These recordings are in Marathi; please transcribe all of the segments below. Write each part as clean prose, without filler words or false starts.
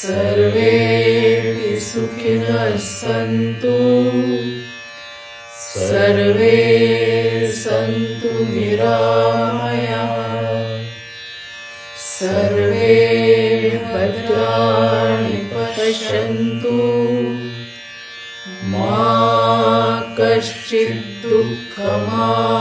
सर्वेपि सुखिनः सन्तु, सर्वे सन्तु निरामयाः, सर्वे भद्राणि पश्यन्तु, मा कश्चित् दुःखमाप्नुयात्।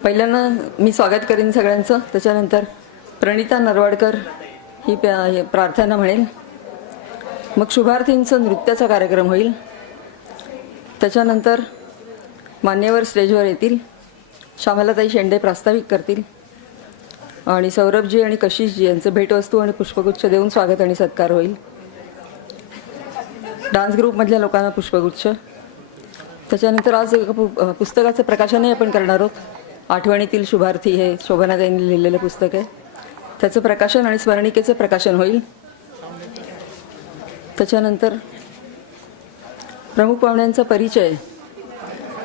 पहिल्यांदा मी स्वागत करीन सगळ्यांचं. त्याच्यानंतर प्रणिता नरवाडकर ही प्रार्थना म्हणेल. मग शुभार्थींचं नृत्याचा कार्यक्रम होईल. त्याच्यानंतर मान्यवर स्टेजवर येतील. श्यामलाताई शेंडे प्रास्ताविक करतील आणि सौरभजी आणि कशिशजी यांचं भेटवस्तू आणि पुष्पगुच्छ देऊन स्वागत आणि सत्कार होईल. डान्स ग्रुपमधल्या लोकांना पुष्पगुच्छ. त्याच्यानंतर आज पुस्तकाचं प्रकाशनही आपण करणार आहोत. आठवणीतील शुभार्थी हे शोभनाताईंनी लिहिलेलं पुस्तक आहे. त्याचं प्रकाशन आणि स्मरणिकेचं प्रकाशन होईल. त्याच्यानंतर प्रमुख पाहुण्यांचा परिचय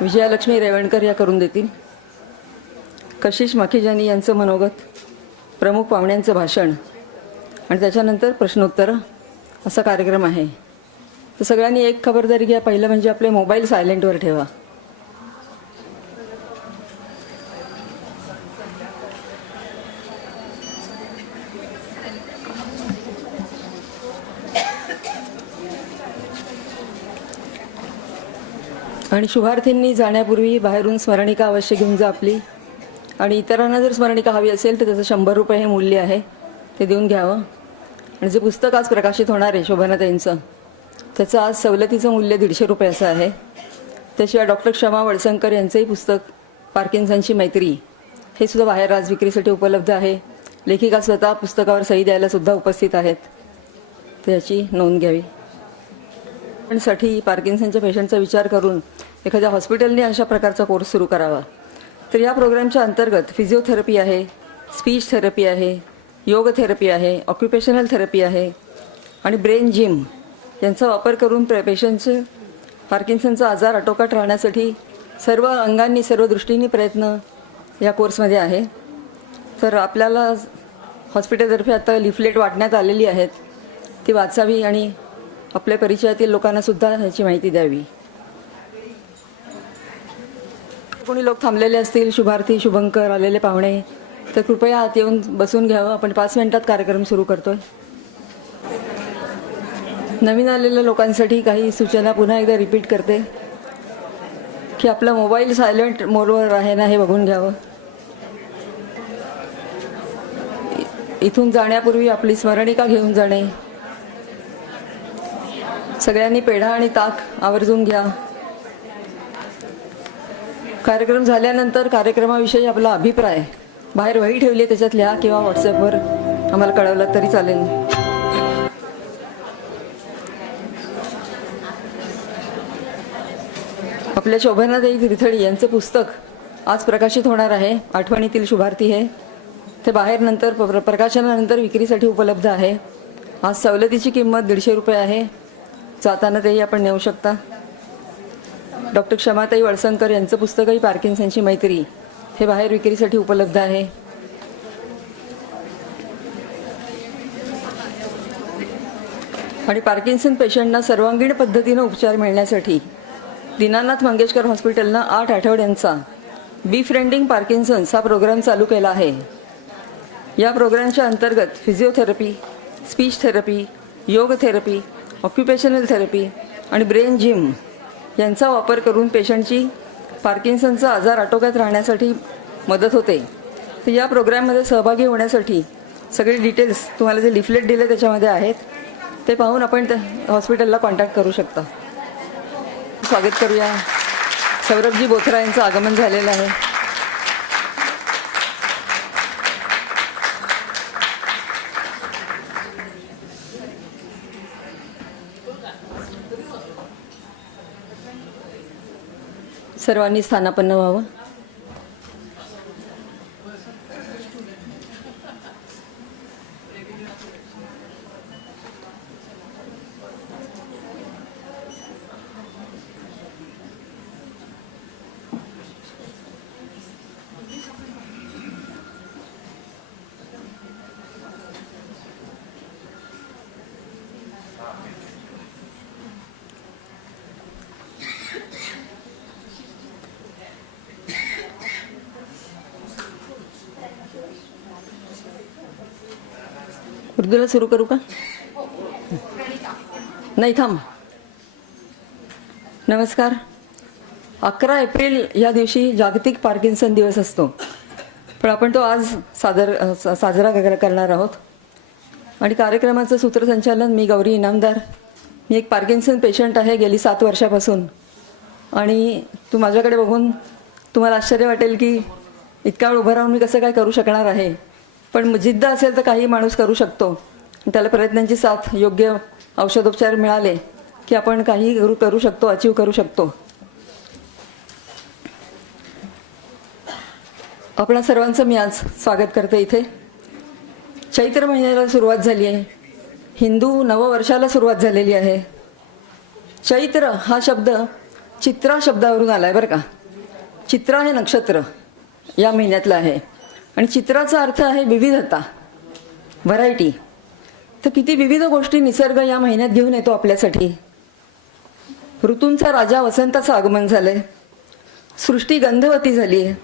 विजयालक्ष्मी रेवणकर या करून देतील. कशिश माखीजानी यांचं मनोगत, प्रमुख पाहुण्यांचं भाषण आणि त्याच्यानंतर प्रश्नोत्तरं असा कार्यक्रम आहे. तर सगळ्यांनी एक खबरदारी घ्या. पहिलं म्हणजे आपले मोबाईल सायलेंटवर ठेवा. आणि शुभार्थींनी जाण्यापूर्वी बाहेरून स्मरणिका अवश्य घेऊन जा आपली. आणि इतरांना जर स्मरणिका हवी असेल तर त्याचं 100 रुपये हे मूल्य आहे, ते देऊन घ्यावं. आणि जे पुस्तक आज प्रकाशित होणार आहे शोभनाताईंचं, त्याचं आज सवलतीचं मूल्य 150 रुपये असं आहे. त्याशिवाय डॉक्टर क्षमा वळसंकर यांचंही पुस्तक पार्किन्सनची मैत्री हे सुद्धा बाहेर आज विक्रीसाठी उपलब्ध आहे. लेखिका स्वतः पुस्तकावर सही द्यायला सुद्धा उपस्थित आहेत, त्याची नोंद घ्यावी. साठी पार्किन्सनच्या पेशंटचा विचार करून एखाद्या हॉस्पिटलने अशा प्रकारचा कोर्स सुरू करावा. तर या प्रोग्रामच्या अंतर्गत फिजिओथेरपी आहे, स्पीच थेरपी आहे, योग थेरपी आहे, ऑक्युपेशनल थेरपी आहे आणि ब्रेन जिम यांचा वापर करून पेशंटचे पार्किन्सनचा आजार आटोक्यात राहण्यासाठी सर्व अंगांनी सर्व दृष्टींनी प्रयत्न या कोर्समध्ये आहे. तर आपल्याला हॉस्पिटलतर्फे आता लिफलेट वाटण्यात आलेली आहेत, ती वाचावी आणि आपल्या परिचयातील लोकांना सुद्धा ह्याची माहिती द्यावी. कोणी लोक थांबलेले असतील, शुभार्थी, शुभंकर, आलेले पाहुणे, तर कृपया आत येऊन बसून घ्यावं. आपण 5 मिनिटात कार्यक्रम सुरू करतोय. नवीन आलेल्या लोकांसाठी काही सूचना पुन्हा एकदा रिपीट करते की आपला मोबाईल सायलेंट मोडवर आहे ना हे बघून घ्यावं. इथून जाण्यापूर्वी आपली स्मरणिका घेऊन जाणे. सगळ्यांनी पेढा आणि ताक आवर्जून घ्या. कार्यक्रम झाल्यानंतर कार्यक्रमाविषयी आपला अभिप्राय बाहेर वही ठेवली त्याच्यात लिहा किंवा व्हॉट्सॲपवर आम्हाला कळवलं तरी चालेल. आपल्या शोभनाताई तीर्थळी यांचं पुस्तक आज प्रकाशित होणार आहे. आठवणीतील शुभार्थी हे ते बाहेर नंतर प्रकाशनानंतर विक्रीसाठी उपलब्ध आहे. आज सवलतीची किंमत 150 रुपये आहे. जाताना तेही आपण नेऊ शकता. डॉक्टर क्षमाताई वळसंकर यांचं पुस्तकही पार्किन्सनची मैत्री हे बाहेर विक्रीसाठी उपलब्ध आहे. आणि पार्किन्सन पेशंटना सर्वांगीण पद्धतीनं उपचार मिळण्यासाठी दीनानाथ मंगेशकर हॉस्पिटलनं 8 आठवड्यांचा बीफ्रेंडिंग पार्किन्सन्स हा प्रोग्राम चालू केला आहे. या प्रोग्रामच्या अंतर्गत फिजिओथेरपी, स्पीच थेरपी, योग थेरपी, ऑक्युपेशनल थेरपी आणि ब्रेन जिम यांचा वापर करून पेशंटची पार्किन्सनचा आजार आटोक्यात राहण्यासाठी मदत होते. तर या प्रोग्राममध्ये सहभागी होण्यासाठी सगळे डिटेल्स तुम्हाला जे लिफलेट दिले त्याच्यामध्ये आहेत ते पाहून आपण त्या हॉस्पिटलला कॉन्टॅक्ट करू शकता. स्वागत करूया. सौरभजी बोथरा यांचं आगमन झालेलं आहे. सर्वांनी स्थानापन्न व्हावं. उर्दूला सुरू करू का? नाही, थांब. नमस्कार. 11 एप्रिल या दिवशी जागतिक पार्किन्सन दिवस असतो, पण आपण तो आज साजरा करणार आहोत. आणि कार्यक्रमाचं सूत्रसंचालन मी गौरी इनामदार. मी एक पार्किन्सन पेशंट आहे गेली 7 वर्षापासून. आणि तू माझ्याकडे बघून तुम्हाला आश्चर्य वाटेल की इतका वेळ उभं राहून मी कसं काय करू शकणार आहे. पण जिद्द असेल तर काही माणूस करू शकतो. त्याला प्रयत्नांची साथ, योग्य औषधोपचार मिळाले की आपण काही करू शकतो, अचीव करू शकतो. आपणा सर्वांचं मी आज स्वागत करते इथे. चैत्र महिन्याला सुरुवात झाली आहे. हिंदू नववर्षाला सुरुवात झालेली आहे. चैत्र हा शब्द चित्रा शब्दावरून आला आहे बरं का. चित्रा हे नक्षत्र या महिन्यातलं आहे आणि चित्राचा अर्थ आहे विविधता, व्हरायटी. तर किती विविध गोष्टी निसर्ग या महिन्यात घेऊन येतो आपल्यासाठी. ऋतूंचा राजा वसंताचं आगमन झालंय. सृष्टी गंधवती झाली आहे.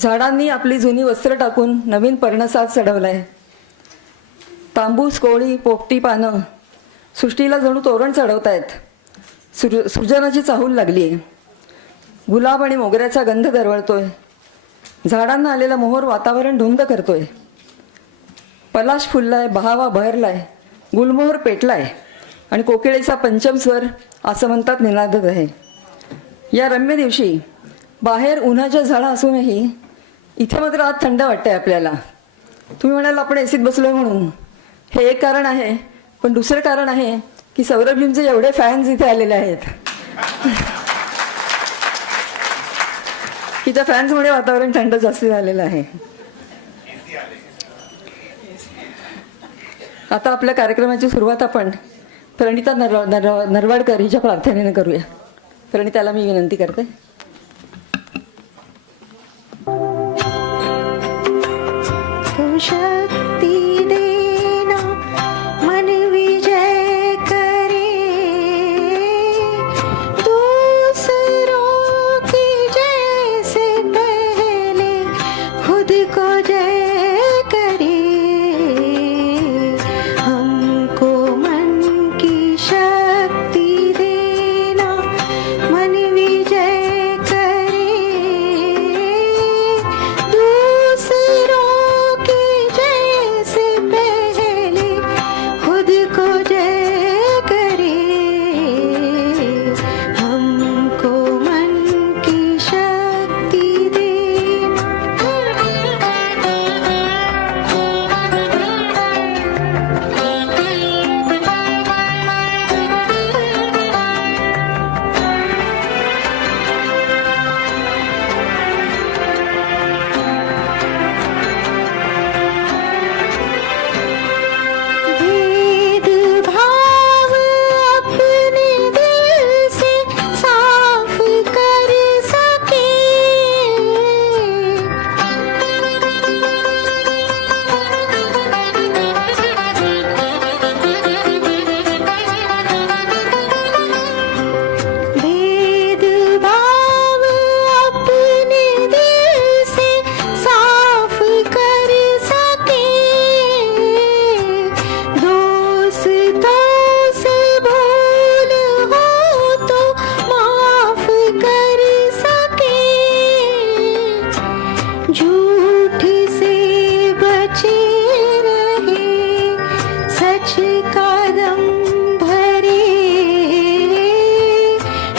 झाडांनी आपली जुनी वस्त्र टाकून नवीन पर्णसाज चढवलाय. तांबूस, कोळी, पोपटी पानं सृष्टीला जणू तोरण चढवतायत. सृजनाची चाहूल लागली आहे. गुलाब आणि मोगऱ्याचा गंध दरवळतोय. झाडांना आलेला मोहर वातावरण धुंद करतोय. पलाश फुललाय, बहावा बहरलाय, गुलमोहर पेटलाय आणि कोकिळेचा पंचम स्वर असं म्हणतात निनादत आहे. या रम्य दिवशी बाहेर उन्हाच्या झाडा असूनही इथे मात्र आज थंड वाटतंय आपल्याला. तुम्ही म्हणाल आपण एसीत बसलोय म्हणून. हे एक कारण आहे, पण दुसरं कारण आहे की सौरभजींचे एवढे फॅन्स इथे आलेले आहेत की त्या फॅन्समुळे वातावरण थंड जास्त झालेलं आहे. आता आपल्या कार्यक्रमाची सुरुवात आपण प्रणिता नरवाडकर हिच्या प्रार्थनेने करूया. प्रणिताला मी विनंती करते. शक्ति देना मन विजय करे, दूसरों की जय से पहले खुद को जय करे. हमको मन की सच कादम्बरी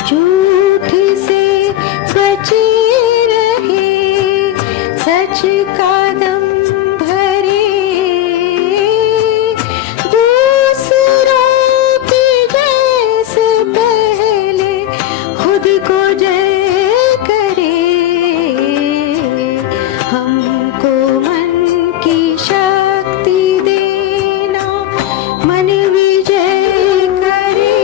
झूठ से बची रहे सच कादम्बरी दूसरों की जैसे पहले खुद को जय करे हमको मन की शक्ति देना मन विजय करे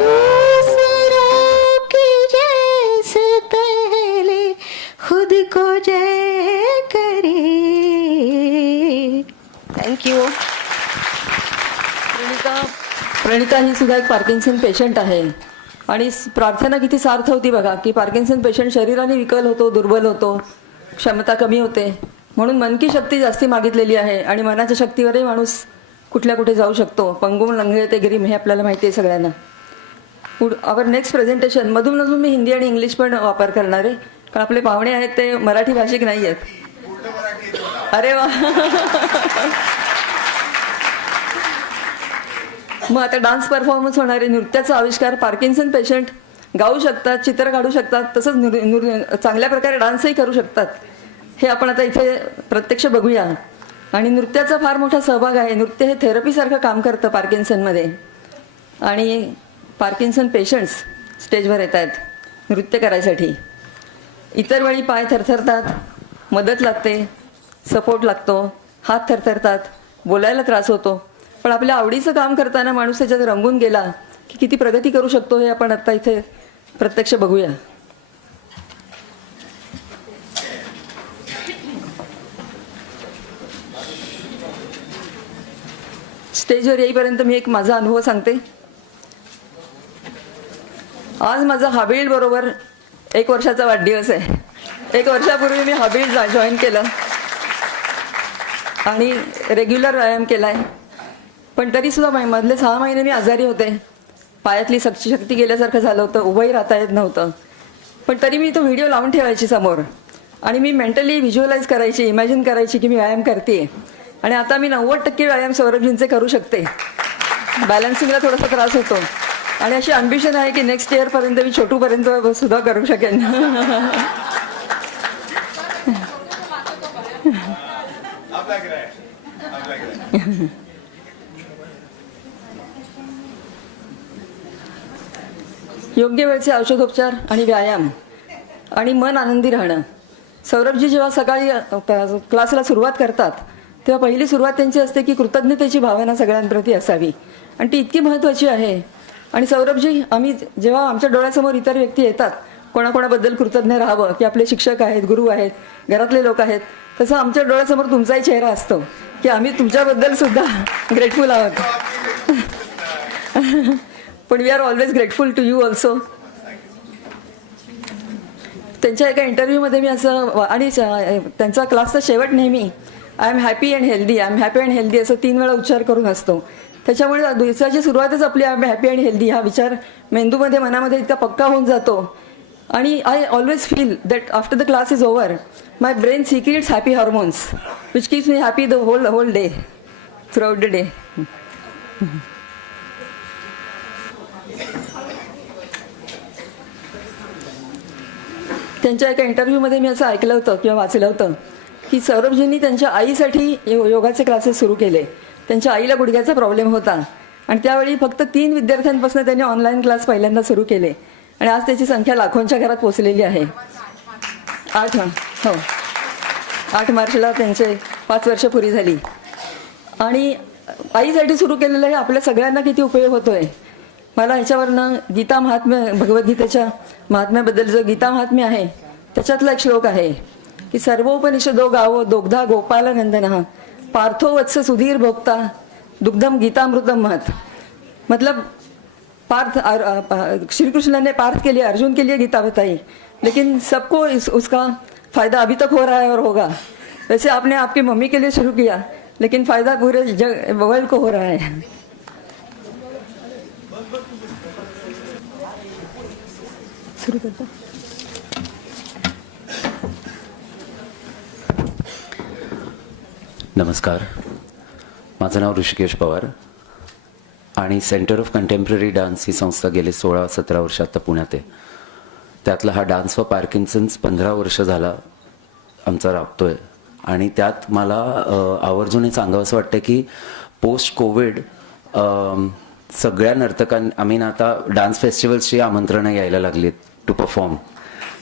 दूसरों की जैसे पहले खुद को जय करे थँक्यू. प्रणिता ही सुद्धा एक पार्किन्सन पेशंट आहे आणि प्रार्थना किती सार्थ होती बघा की पार्किन्सन पेशंट शरीराने विकल होतो, दुर्बल होतो, क्षमता कमी होते, म्हणून मन की शक्ती जास्ती मागितलेली आहे आणि मनाच्या शक्तीवरही माणूस कुठल्या कुठे जाऊ शकतो. पंगुम लंघे ते गिरीम हे आपल्याला माहिती आहे सगळ्यांना. आवर नेक्स्ट प्रेझेंटेशन मधून मधून मी हिंदी आणि इंग्लिश पण वापर करणार आहे कारण आपले पाहुणे आहेत ते मराठी भाषिक नाही आहेत. अरे वा. मग आता डान्स परफॉर्मन्स होणार आहे. नृत्याचा आविष्कार. पार्किन्सन पेशंट गाऊ शकतात, चित्र काढू शकतात, तसंच चांगल्या प्रकारे डान्सही करू शकतात. हे आपण आता इथे प्रत्यक्ष बघूया. आणि नृत्याचा फार मोठा सहभाग आहे. नृत्य हे थेरपीसारखं काम करतं पार्किन्सनमध्ये. आणि पार्किन्सन पेशंट्स स्टेजवर येत आहेत नृत्य करायसाठी. इतर वेळी पाय थरथरतात, मदत लागते, सपोर्ट लागतो, हात थरथरतात, बोलायला त्रास होतो. पण आपल्या आवडीचं काम करताना माणूस त्याच्यात रंगून गेला की किती प्रगती करू शकतो हे आपण आता इथे प्रत्यक्ष बघूया. स्टेजवर येईपर्यंत मी एक माझा अनुभव सांगते. आज माझा हाबीळ बरोबर 1 वर्षाचा वाढदिवस आहे. 1 वर्षापूर्वी मी हाबीळ जॉईन केलं आणि रेग्युलर व्यायाम केलाय. पण तरीसुद्धा मधले 6 महिने मी आजारी होते. पायातली शक्ती गेल्यासारखं झालं होतं, उभंही राहता येत नव्हतं. पण तरी मी तो व्हिडिओ लावून ठेवायची समोर आणि मी मेंटली व्हिज्युअलाइज करायची, इमॅजिन करायची की मी व्यायाम करते. आणि आता मी 90% व्यायाम सौरभजींचे करू शकते. बॅलन्सिंगला थोडासा त्रास होतो आणि अशी अम्बिशन आहे की नेक्स्ट इयरपर्यंत मी छोटूपर्यंत सुद्धा करू शकेन. योग्य वेळचे औषधोपचार आणि व्यायाम आणि मन आनंदी राहणं. सौरभजी जेव्हा सकाळी क्लासला सुरुवात करतात तेव्हा पहिली सुरुवात त्यांची असते की कृतज्ञतेची भावना सगळ्यांप्रती असावी आणि ती इतकी महत्त्वाची आहे. आणि सौरभजी, आम्ही जेव्हा आमच्या डोळ्यासमोर इतर व्यक्ती येतात कोणाकोणाबद्दल कृतज्ञ राहावं की आपले शिक्षक आहेत, गुरु आहेत, घरातले लोक आहेत, तसं आमच्या डोळ्यासमोर तुमचाही चेहरा असतो की आम्ही तुमच्याबद्दल सुद्धा ग्रेटफुल आहोत. पण we are always grateful to you also. त्यांच्या एका इंटरव्ह्यूमध्ये मी असं, आणि त्यांचा क्लासचा शेवट नेहमी I am happy and healthy, I am happy and healthy असं 3 वेळा उच्चार करून असतो. त्याच्यामुळे दिवसाची सुरुवातच आपली I am happy and healthy हा विचार मेंदूमध्ये, मनामध्ये इतका पक्का होऊन जातो. आणि I always feel that after the class is over my brain secretes happy hormones which keeps me happy the whole day, throughout the day. त्यांच्या एका इंटरव्ह्यूमध्ये मी असं ऐकलं होतं किंवा वाचलं होतं की सौरभजींनी त्यांच्या आईसाठी योगाचे क्लासेस सुरू केले. त्यांच्या आईला गुडघ्याचा प्रॉब्लेम होता आणि त्यावेळी फक्त 3 विद्यार्थ्यांपासून त्यांनी ऑनलाईन क्लास पहिल्यांदा सुरू केले आणि आज त्याची संख्या लाखोंच्या घरात पोचलेली आहे. 8 मार्चला त्यांचे 5 वर्ष पुरी झाली. आणि आईसाठी सुरू केलेलं हे आपल्या सगळ्यांना किती उपयोग होतोय. मला ह्याच्यावरनं गीता महात्म्य, भगवद्गीतेच्या महात्म्याबद्दल जो गीता महात्म्य आहे त्याच्यातला एक श्लोक आहे की सर्वोपनिषदो गावो दोग्धा गोपालनंदनः पार्थो वत्स सुधीर भोक्ता दुग्धम गीतामृतम महत. मतलब पार्थ, श्री कृष्ण ने पार्थ के लिए, अर्जुन के लिए गीता बताई, लेकिन सबको उसका फायदा अभी तक हो रहा है और होगा. वैसे आपने आपकी मम्मी के लिए शुरू किया लेकिन फायदा पूरे वर्ल्ड को हो रहा है. शुरू करता. नमस्कार. माझं नाव ऋषिकेश पवार आणि सेंटर ऑफ कंटेम्पररी डान्स ही संस्था गेले 16-17 वर्ष आता पुण्यात आहे. त्यातला हा डान्स फॉर पार्किन्सन्स 15 वर्ष झाला आमचा राबतोय. आणि त्यात मला आवर्जून हे सांगावंसं वाटतं की पोस्ट कोविड सगळ्या नर्तकांनी आता डान्स फेस्टिवल्सची आमंत्रणं यायला लागलीत to perform,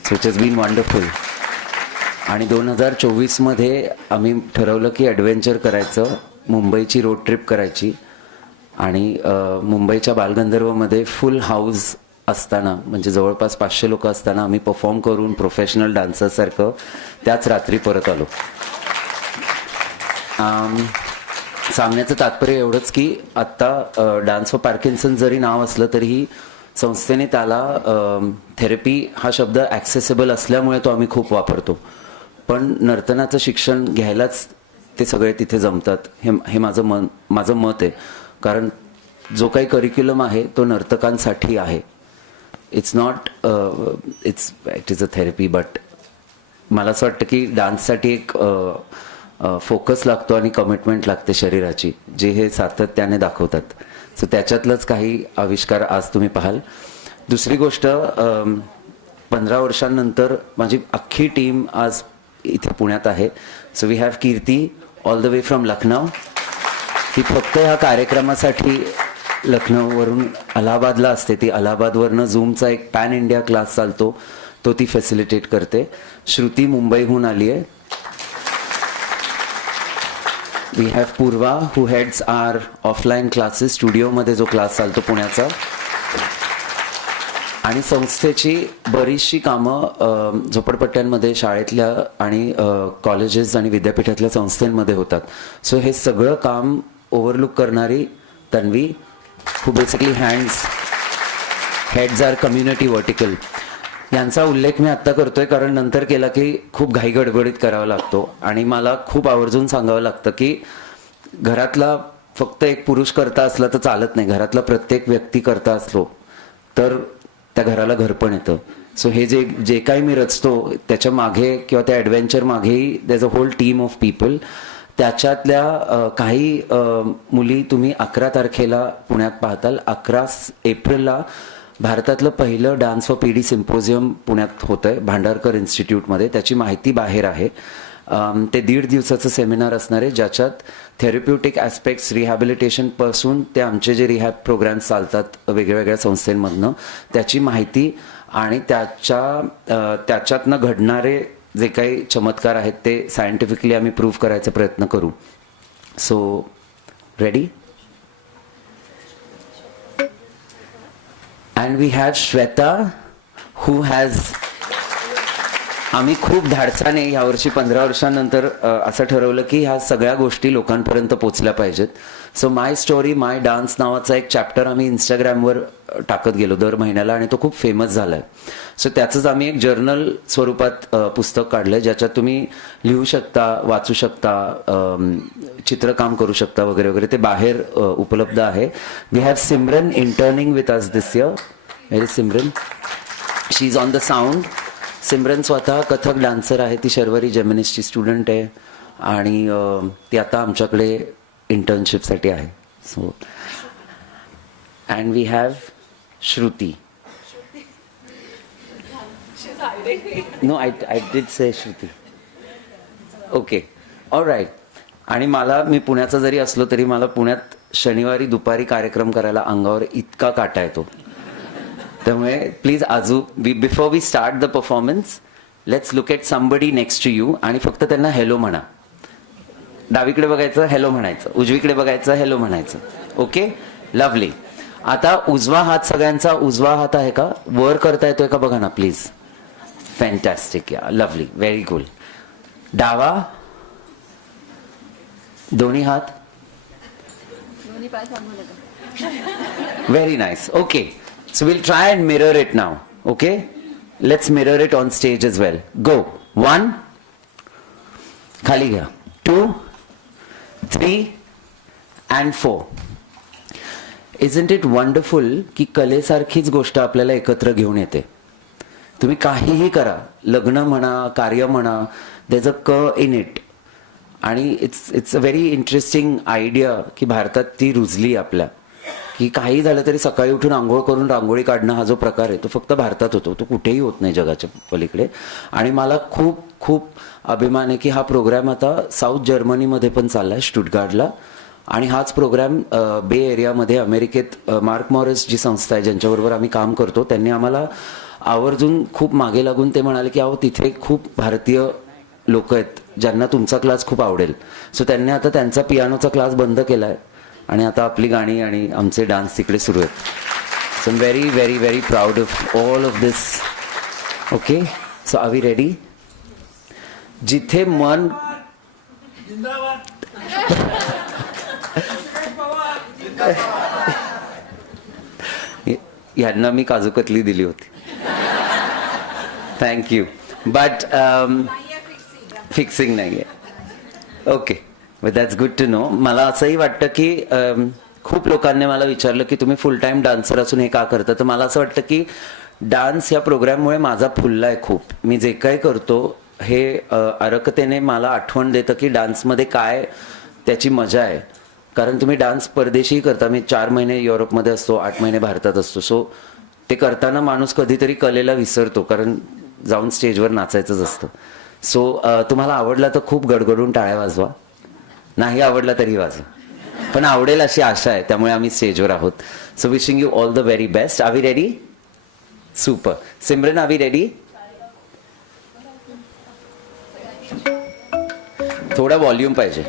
so it has been wonderful. आणि 2024मध्ये आम्ही ठरवलं की ॲडव्हेंचर करायचं, मुंबईची रोड ट्रिप करायची. आणि मुंबईच्या बालगंधर्वमध्ये फुल हाऊस असताना, म्हणजे जवळपास 500 लोक असताना आम्ही परफॉर्म करून प्रोफेशनल डान्सरसारखं त्याच रात्री परत आलो. सांगण्याचं तात्पर्य एवढंच की आत्ता डान्स फॉर पार्किन्सन जरी नाव असलं तरीही संस्थेने त्याला थेरपी हा शब्द ॲक्सेसिबल असल्यामुळे तो आम्ही खूप वापरतो. पण नर्तनाचं शिक्षण घ्यायलाच ते सगळे तिथे जमतात हे माझं मत आहे. कारण जो काही करिक्युलम आहे तो नर्तकांसाठी आहे. It's not it is a therapy. But मला असं वाटतं की डान्ससाठी एक फोकस लागतो आणि कमिटमेंट लागते शरीराची, जे हे सातत्याने दाखवतात. सो त्याच्यातलंच काही आविष्कार आज तुम्ही पाहाल. दुसरी गोष्ट, 15 वर्षांनंतर माझी अख्खी टीम आज इथे पुण्यात आहे. So we have Kirti all the way from Lucknow. ती फक्त ह्या कार्यक्रमासाठी लखनौवरून अलाहाबादला असते. ती अलाहाबादवरनं झूमचा एक पॅन इंडिया क्लास चालतो, तो ती फॅसिलिटेट करते. श्रुती मुंबईहून आली आहे. We have Purva who heads our offline classes, स्टुडिओमध्ये जो क्लास चालतो पुण्याचा. आणि संस्थेची बरीचशी कामं झोपडपट्ट्यांमध्ये, शाळेतल्या आणि कॉलेजेस आणि विद्यापीठातल्या संस्थांमध्ये होतात. सो हे सगळं काम ओव्हरलुक करणारी Tanvi, who basically heads our community vertical. यांचा उल्लेख मी आत्ता करतोय कारण नंतर केला की खूप घाई गडबडीत करावा लागतो. आणि मला खूप आवर्जून सांगावं लागतं की घरातला फक्त एक पुरुष करता असला तर चालत नाही. घरातला प्रत्येक व्यक्ती करता असलो तर त्या घराला घर पण येतं. सो हे जे काही मी रचतो त्याच्या मागे किंवा त्या ॲडव्हेंचर मागेही there's a whole team of people. त्याच्यातल्या काही मुली तुम्ही 11 तारखेला पुण्यात पाहताल. 11 एप्रिलला भारतातलं पहिलं डान्स फॉर PD सिम्पोजियम पुण्यात होतं आहे भांडारकर इन्स्टिट्यूटमध्ये. त्याची माहिती बाहेर आहे. ते 1.5 दिवसाचं सेमिनार असणार आहे, ज्याच्यात थेरप्युटिक ॲस्पेक्ट्स, रिहॅबिलिटेशनपासून ते आमचे जे रिहॅब प्रोग्राम्स चालतात वेगवेगळ्या संस्थांमधनं त्याची माहिती आणि त्याच्यातनं घडणारे जे काही चमत्कार आहेत ते सायंटिफिकली आम्ही प्रूव्ह करायचा प्रयत्न करू. So ready? And we have Shweta who has, आम्ही खूप धाडसाने यावर्षी 15 वर्षांनंतर असं ठरवलं की ह्या सगळ्या गोष्टी लोकांपर्यंत पोचल्या पाहिजेत. So my story my dance नावाचा एक चॅप्टर आम्ही इंस्टाग्रामवर टाकत गेलो दर महिन्याला आणि तो खूप फेमस झाला आहे. सो त्याचंच आम्ही एक जर्नल स्वरूपात पुस्तक काढलं, ज्याच्यात तुम्ही लिहू शकता, वाचू शकता, चित्रकाम करू शकता वगैरे वगैरे. ते बाहेर उपलब्ध आहे. We have Simran interning with us this year. Very Simran, she is on the sound. Simran स्वतः कथक डान्सर आहे. ती शर्वरी जेमिनिसची स्टुडंट आहे आणि ती आता आमच्याकडे इंटर्नशिपसाठी आहे. So and we have Shruti. No, I did say Shruti. Okay, all right. आणि मी पुण्याचा जरी असलो तरी मला पुण्यात शनिवारी दुपारी कार्यक्रम करायला अंगावर इतका काटा येतो. त्यामुळे प्लीज आजू before we start the performance let's look at somebody next to you आणि फक्त त्यांना हॅलो म्हणा. डावीकडे बघायचं, हॅलो म्हणायचं. उजवीकडे बघायचं, हॅलो म्हणायचं. Okay, lovely. आता उजवा हात, सगळ्यांचा उजवा हात आहे का? वर करता येतोय का बघा ना प्लीज. फॅन्टॅस्टिक, या लवली, व्हेरी गुड. डावा, दोन्ही हात, very nice. Okay, so we'll try and mirror it now. Okay, let's mirror it on stage as well. Go. 1, खाली घ्या. 2, 3 and 4. Isn't it wonderful की कलेसारखीच गोष्ट आपल्याला एकत्र घेऊन येते. तुम्ही काहीही करा, लग्न म्हणा, कार्य म्हणा, there's a क in it. आणि it's a very interesting idea की भारतात ती रुजली आपल्या, की काही झालं तरी सकाळी उठून आंघोळ करून रांगोळी काढणं हा जो प्रकार आहे तो फक्त भारतात होतो, तो कुठेही होत नाही जगाच्या पलीकडे. आणि मला खूप खूप अभिमान आहे की हा प्रोग्राम आता साऊथ जर्मनीमध्ये पण चाललाय, स्टुटगार्टला. आणि हाच प्रोग्राम बे एरियामध्ये अमेरिकेत मार्क मॉरिस जी संस्था आहे ज्यांच्याबरोबर आम्ही काम करतो, त्यांनी आम्हाला आवर्जून खूप मागे लागून ते म्हणाले की अहो तिथे खूप भारतीय लोक आहेत ज्यांना तुमचा क्लास खूप आवडेल. सो त्यांनी आता त्यांचा पियानोचा क्लास बंद केलाय आणि आता आपली गाणी आणि आमचे डान्स तिकडे सुरू आहेत. So am very very very proud of all of this. Okay, so are we ready? जिथे मन यांना मी काजूकतली दिली होती. थँक्यू. बट फिक्सिंग नाही आहे. Okay, that's good to know. मला असंही वाटतं की खूप लोकांनी मला विचारलं की तुम्ही फुल टाइम डान्सर असून हे का करता. तर मला असं वाटतं की डान्स या प्रोग्राममुळे माझा फुलला आहे खूप. मी जे काही करतो हे अरकतेने मला आठवण देतं की डान्समध्ये काय त्याची मजा आहे. कारण तुम्ही डान्स परदेशी करता. मी 4 महिने युरोपमध्ये असतो, 8 महिने भारतात असतो. सो ते करताना माणूस कधीतरी कलेला विसरतो, कारण जाऊन स्टेजवर नाचायचंच असतं. सो तुम्हाला आवडला तर खूप गडगडून टाळ्या वाजवा, नाही आवडला तरी वाजवा, पण आवडेल अशी आशा आहे, त्यामुळे आम्ही स्टेजवर आहोत. So wishing you all the very best. Are we ready? Super. Simran, are we ready? थोडा व्हॉल्यूम पाहिजे.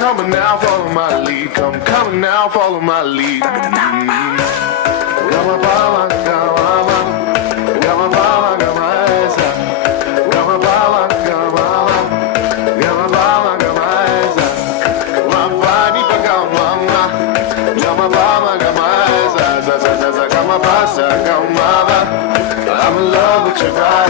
Come now, follow my lead. Come now, follow my lead. I'm in love with your body.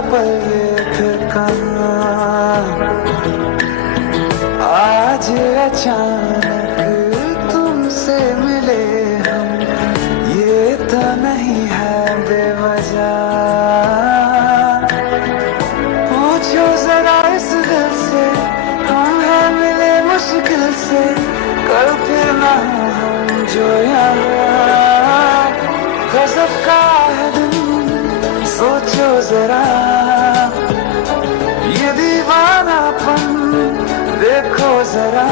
पल ये फिर कहाँ आज अचानक तुमसे मिले हम, ये तो नहीं है बेवजह. पूछो जरा इस दिल से, हम हैं मिले मुश्किल से, कल फिर ना हम जो यहाँ. गजब का है दिन, सोचो जरा ये दीवानापन, देखो जरा.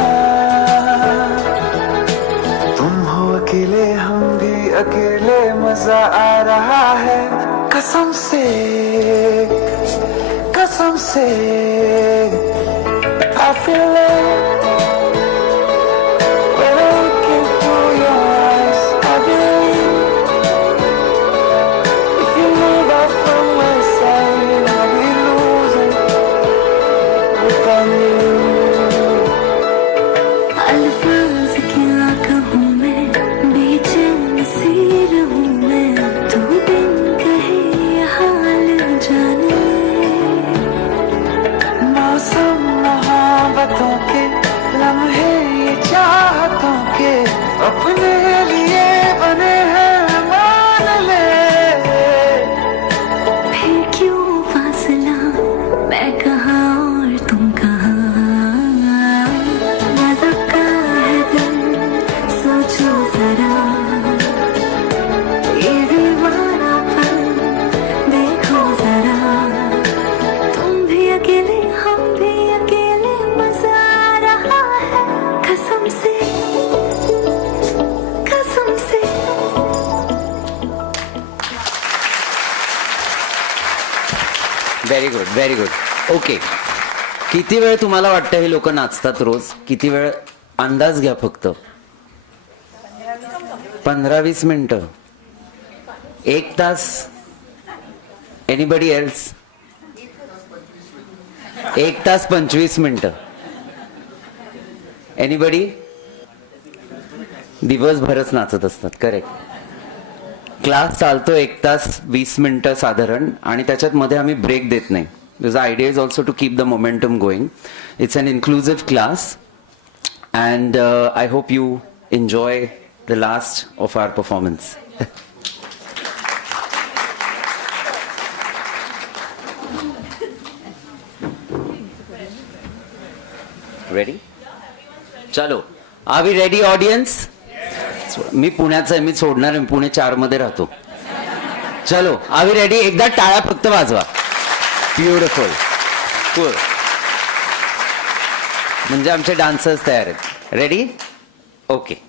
तुम हो अकेले, हम भी अकेले, मजा आ रहा है कसम से, कसम से. I feel it very good very good. Okay, किती वेळ तुम्हाला वाटतं हे लोक नाचतात रोज? किती वेळ? अंदाज घ्या फक्त. 15-20 मिनिटं, 1 तास? Anybody else? 1 तास 25 मिनिटं. एनीबडी? दिवसभरच नाचत असतात. करेक्ट. क्लास चालतो 1 तास 20 मिनिटं साधारण, आणि त्याच्यात मध्ये आम्ही ब्रेक देत नाही. Because idea is also to keep the momentum going. It's an inclusive class and I hope you enjoy the last of our performance. Ready? चलो, आर वी रेडी ऑडियन्स? मी पुण्याचा आहे, मी सोडणार आहे. पुणे 4 मध्ये राहतो. चलो, आर वी रेडी? एकदा टाळ्या फक्त वाजवा. ब्युटिफुल. कूल. म्हणजे आमचे डान्सर्स तयार आहेत. रेडी? ओके.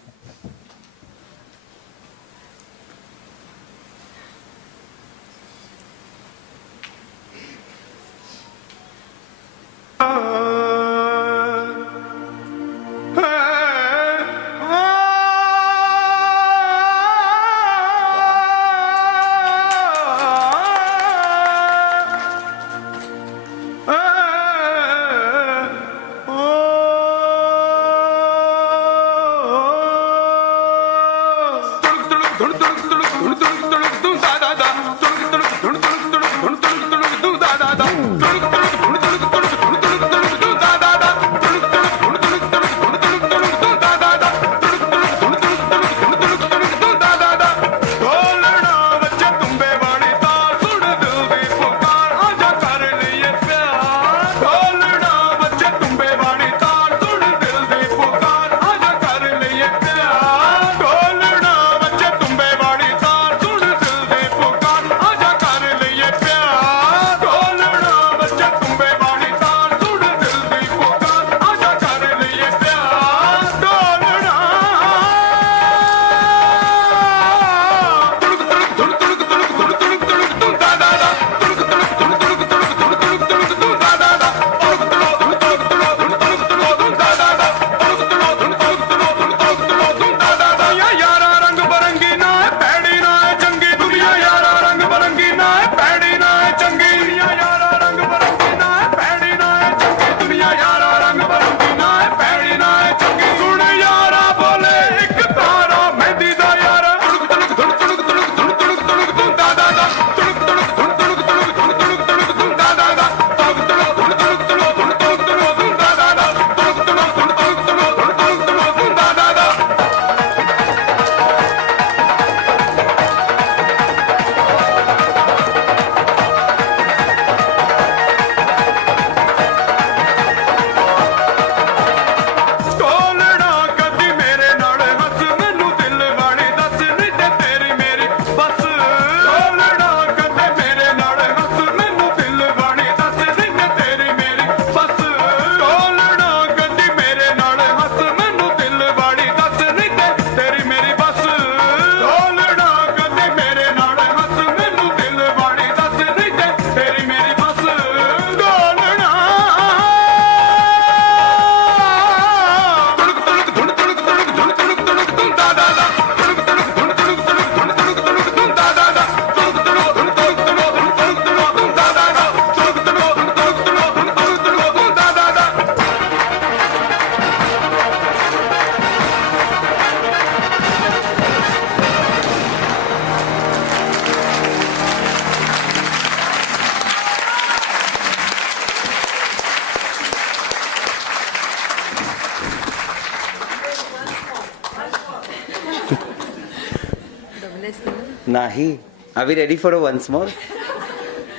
नाही. Are we ready for once more?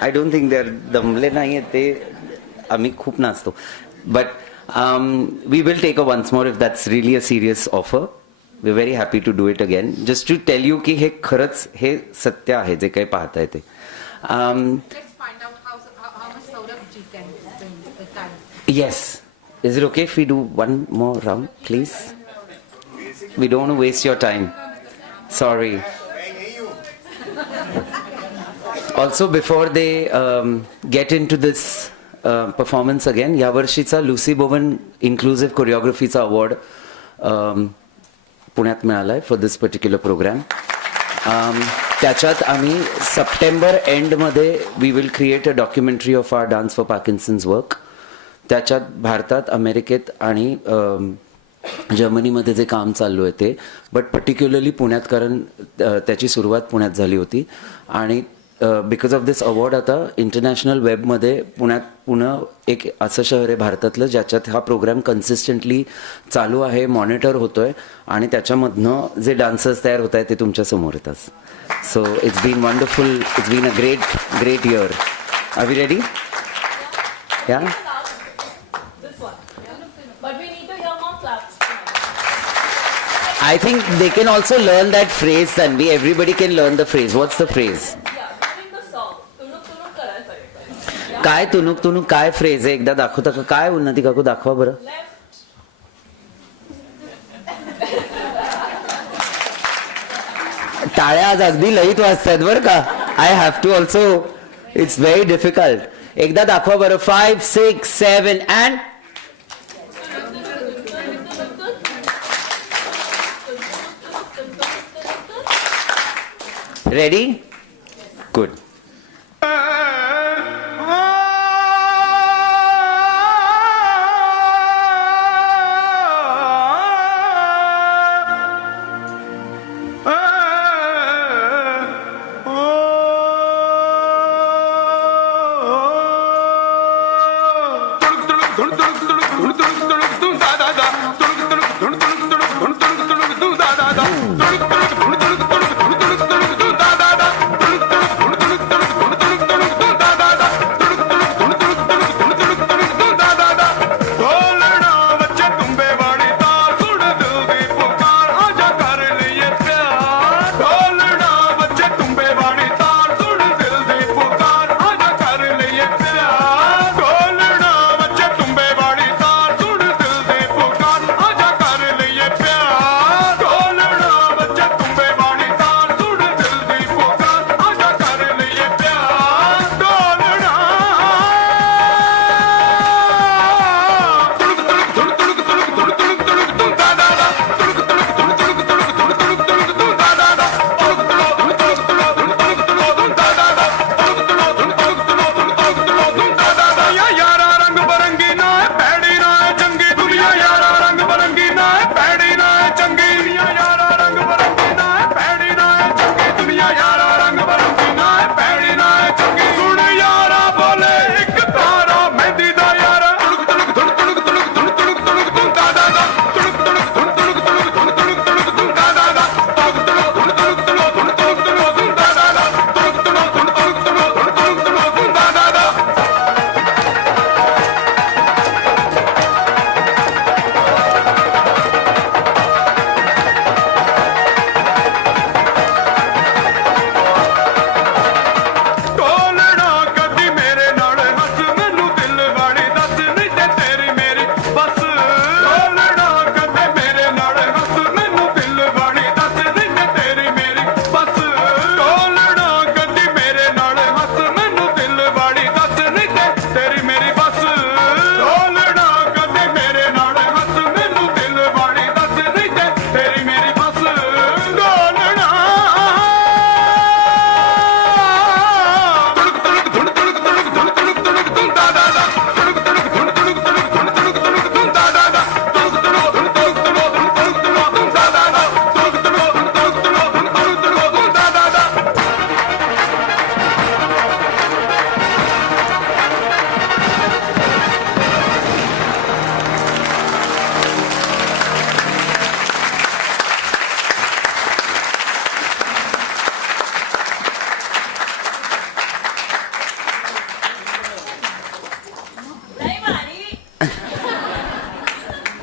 I don't think they are दमले नाही आहेत ते. आम्ही खूप नाचतो. But we will take a once more if that's really a serious offer. We very happy to do it again. Just to tell you की हे खरंच हे सत्य आहे जे काही पाहताय ते. Yes. Is it okay if we do one more round, please? We don't want to waste your time. Sorry. Also before they get in to this performance again, यावर्षीचा लुसी बोवन इन्क्लुझिव्ह कोरिओग्राफीचा अवॉर्ड पुण्यात मिळाला आहे फॉर दिस पर्टिक्युलर प्रोग्राम. त्याच्यात आम्ही सप्टेंबर एंडमध्ये we will create a documentary of our dance for Parkinson's work. त्याच्यात भारतात, अमेरिकेत आणि जर्मनीमध्ये जे काम चालू आहे ते, बट पर्टिक्युलरली पुण्यात, कारण त्याची सुरुवात पुण्यात झाली होती. आणि बिकॉज ऑफ दिस अवॉर्ड आता इंटरनॅशनल वेबमध्ये पुणे एक असं शहर आहे भारतातलं ज्याच्यात हा प्रोग्राम कन्सिस्टंटली चालू आहे, मॉनिटर होतोय आणि त्याच्यामधनं जे डान्सर्स तयार होत आहेत ते तुमच्या समोर येतात. So it's been wonderful, it's been a great year. Are we ready? Yeah. I think they can also learn that phrase, Tanvi. Everybody can learn the phrase. What's the phrase? काय तुनुक तुनुक काय फ्रेज आहे? एकदा दाखवता का? काय उन्नती काकू दाखवा बरं. टाळ्या आज अगदी लईत वाजतात बरं का. I have to also, it's very difficult. एकदा दाखवा बरं. 5, 6, 7 and ready? Good.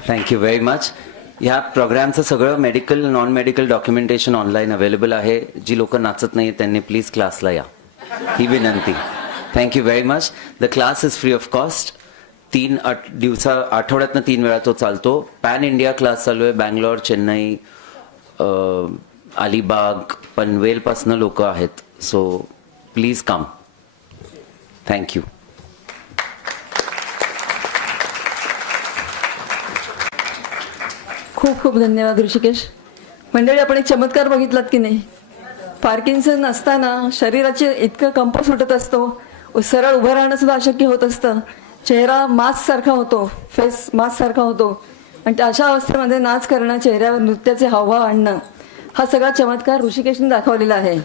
Thank you very much. ह्या प्रोग्रामचं सगळं medical, non medical documentation online available आहे. जी लोक नाचत नाही त्यांनी प्लीज क्लासला या, ही विनंती. Thank you very much. The class is free of cost. आठवड्यातनं 3 वेळा तो चालतो. पॅन इंडिया क्लास चालू आहे. बँगलोर, चेन्नई, अलिबाग, पनवेलपासनं लोक आहेत. So please come. थँक्यू. खूप खूप धन्यवाद ऋषिकेश. मंडळी, आपण एक चमत्कार बघितलात की नाही? पार्किन्सन असताना शरीराचे इतकं कंप सुटत असतो, सरळ उभं राहणं सुद्धा अशक्य होत असतं, चेहरा मास्क सारखा होतो, फेस मास्क सारखा होतो, आणि अशा अवस्थेमध्ये नाच करणं, चेहऱ्यावर नृत्याचे हावभाव आणणं, हा सगळा चमत्कार ऋषिकेशने दाखवलेला आहे.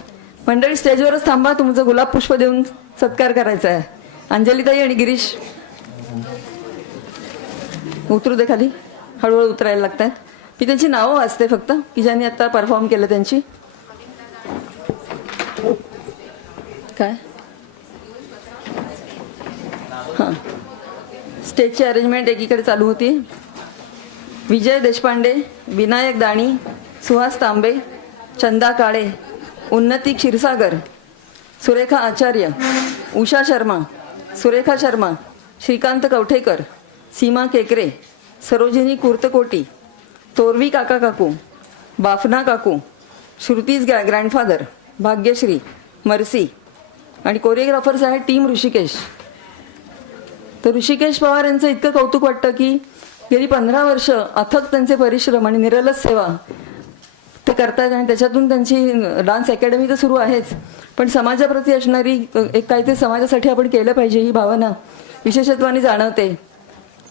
मंडळी, स्टेजवरच थांबा, तुमचं गुलाब पुष्प देऊन सत्कार करायचा आहे. अंजलीताई आणि गिरीश उतरू दे खाली, हळूहळू उतरायला लागतात. मी त्यांची नावं वाचते फक्त, की ज्यांनी आता परफॉर्म केलं त्यांची. काय हां, स्टेजची अरेंजमेंट एकीकडे चालू होती. विजय देशपांडे, विनायक दाणी, सुहास तांबे, चंदा काळे, उन्नती क्षीरसागर, सुरेखा आचार्य, उषा शर्मा, सुरेखा शर्मा, श्रीकांत कवठेकर, सीमा केकरे, सरोजिनी कुर्तकोटी, तोरवी काका काकू, बाफना काकू, श्रुतीज ग्रँडफादर, भाग्यश्री, मर्सी, आणि कोरिओग्राफर्स आहे टीम ऋषिकेश. तर ऋषिकेश पवार यांचं इतकं कौतुक वाटतं की गेली 15 वर्ष अथक त्यांचे परिश्रम आणि निरलस सेवा ते करतायत, आणि त्याच्यातून त्यांची डान्स अकॅडमी तर सुरू आहेच, पण समाजाप्रती असणारी एक काहीतरी समाजासाठी आपण केलं पाहिजे ही भावना विशेषत्वाने जाणवते.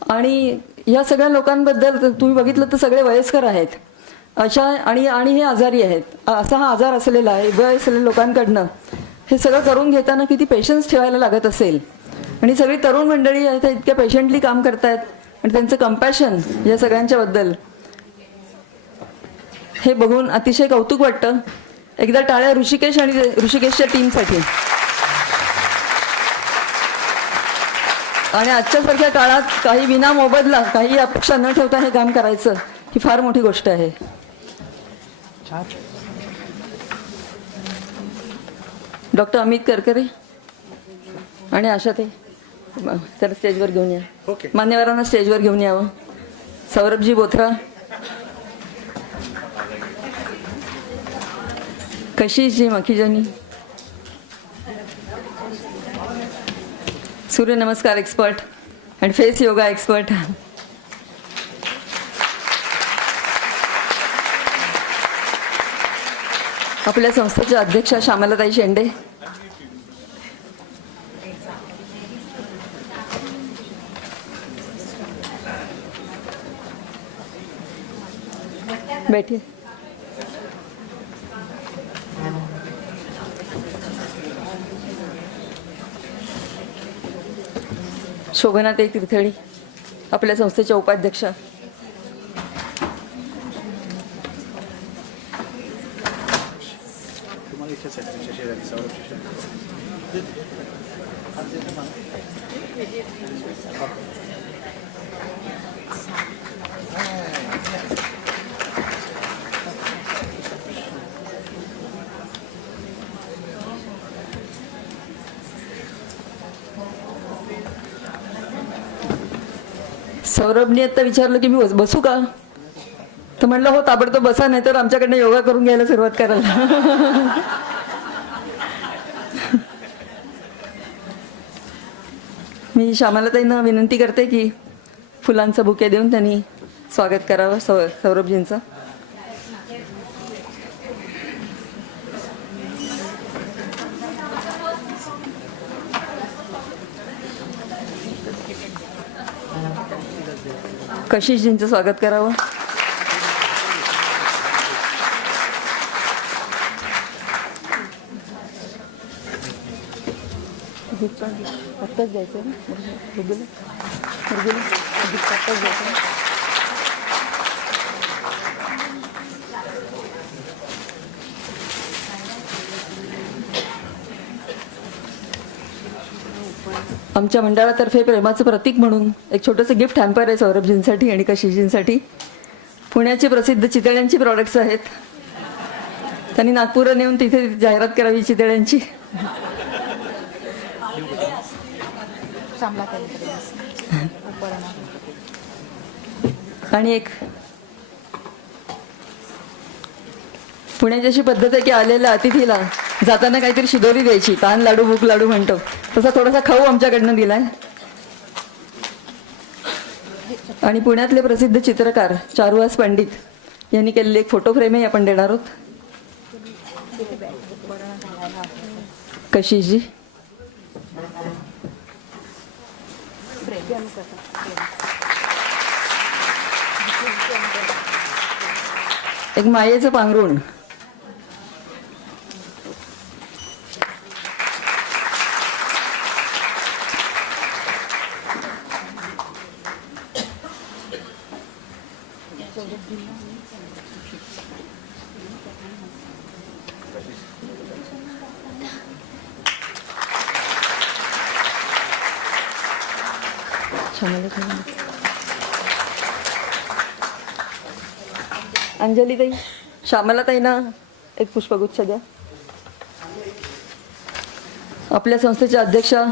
आणि या सगळ्या लोकांबद्दल तुम्ही बघितलं तर सगळे वयस्कर आहेत अशा, आणि हे आजारी आहेत, असा हा आजार असलेला आहे, वय असलेल्या लोकांकडनं हे सगळं करून घेताना किती पेशन्स ठेवायला लागत असेल. आणि सगळी तरुण मंडळी आहेत इतक्या पेशंटली काम करतायत, आणि त्यांचं कंपॅशन या सगळ्यांच्या बद्दल हे बघून अतिशय कौतुक वाटतं. एकदा टाळ्या ऋषिकेश आणि ऋषिकेशच्या टीमसाठी. आणि आजच्यासारख्या काळात काही विना मोबदला, काही अपेक्षा न ठेवता हे काम करायचं ही फार मोठी गोष्ट आहे. डॉक्टर अमित करकरे आणि आशा ते त्याला स्टेजवर घेऊन या. मान्यवरांना स्टेजवर घेऊन यावं. सौरभजी बोथरा, कशिशजी मखीजनी, सूर्यनमस्कार एक्सपर्ट आणि फेस योगा एक्सपर्ट, आपल्या संस्थेच्या अध्यक्षा श्यामलाताई शेंडे, बैठिए. शोभनाताई तीर्थळी, आपल्या संस्थेच्या उपाध्यक्षा, सौरभने आता विचारलं की मी बसू का, तर म्हणलं हो ताबडतोब बसा, नाही तर आमच्याकडनं योगा करून घ्यायला सुरुवात करायला. मी श्यामलाताईंना विनंती करते की फुलांचा बुके देऊन त्यांनी स्वागत करावं सौरभजींचं. कशिशजींचं स्वागत करावं. आत्ताच जायचं ना, आत्ताच जायचं. आमच्या मंडळातर्फे प्रेमाचं प्रतीक म्हणून एक छोटंसं गिफ्ट हॅम्पर आहे सौरभजींसाठी आणि कशिशजींसाठी. पुण्याचे प्रसिद्ध चितळ्यांची प्रॉडक्ट्स आहेत, त्यांनी नागपूरला नेऊन तिथे जाहिरात करावी चितळ्यांची. आणि एक पुण्याची अशी पद्धत आहे की आलेल्या अतिथीला जाताना काहीतरी शिदोरी द्यायची, तान लाडू भूक लाडू म्हणतो तसा थोडासा खाऊ आमच्याकडनं दिलाय. आणि पुण्यातले प्रसिद्ध चित्रकार चारुहास पंडित यांनी केलेली एक फोटो फ्रेमही आपण देणार आहोत. कशीजी एक मायेचं पांघरुण. अंजली ताई, श्यामला ताईंना एक पुष्पगुच्छ द्या. आपल्या संस्थेच्या अध्यक्षा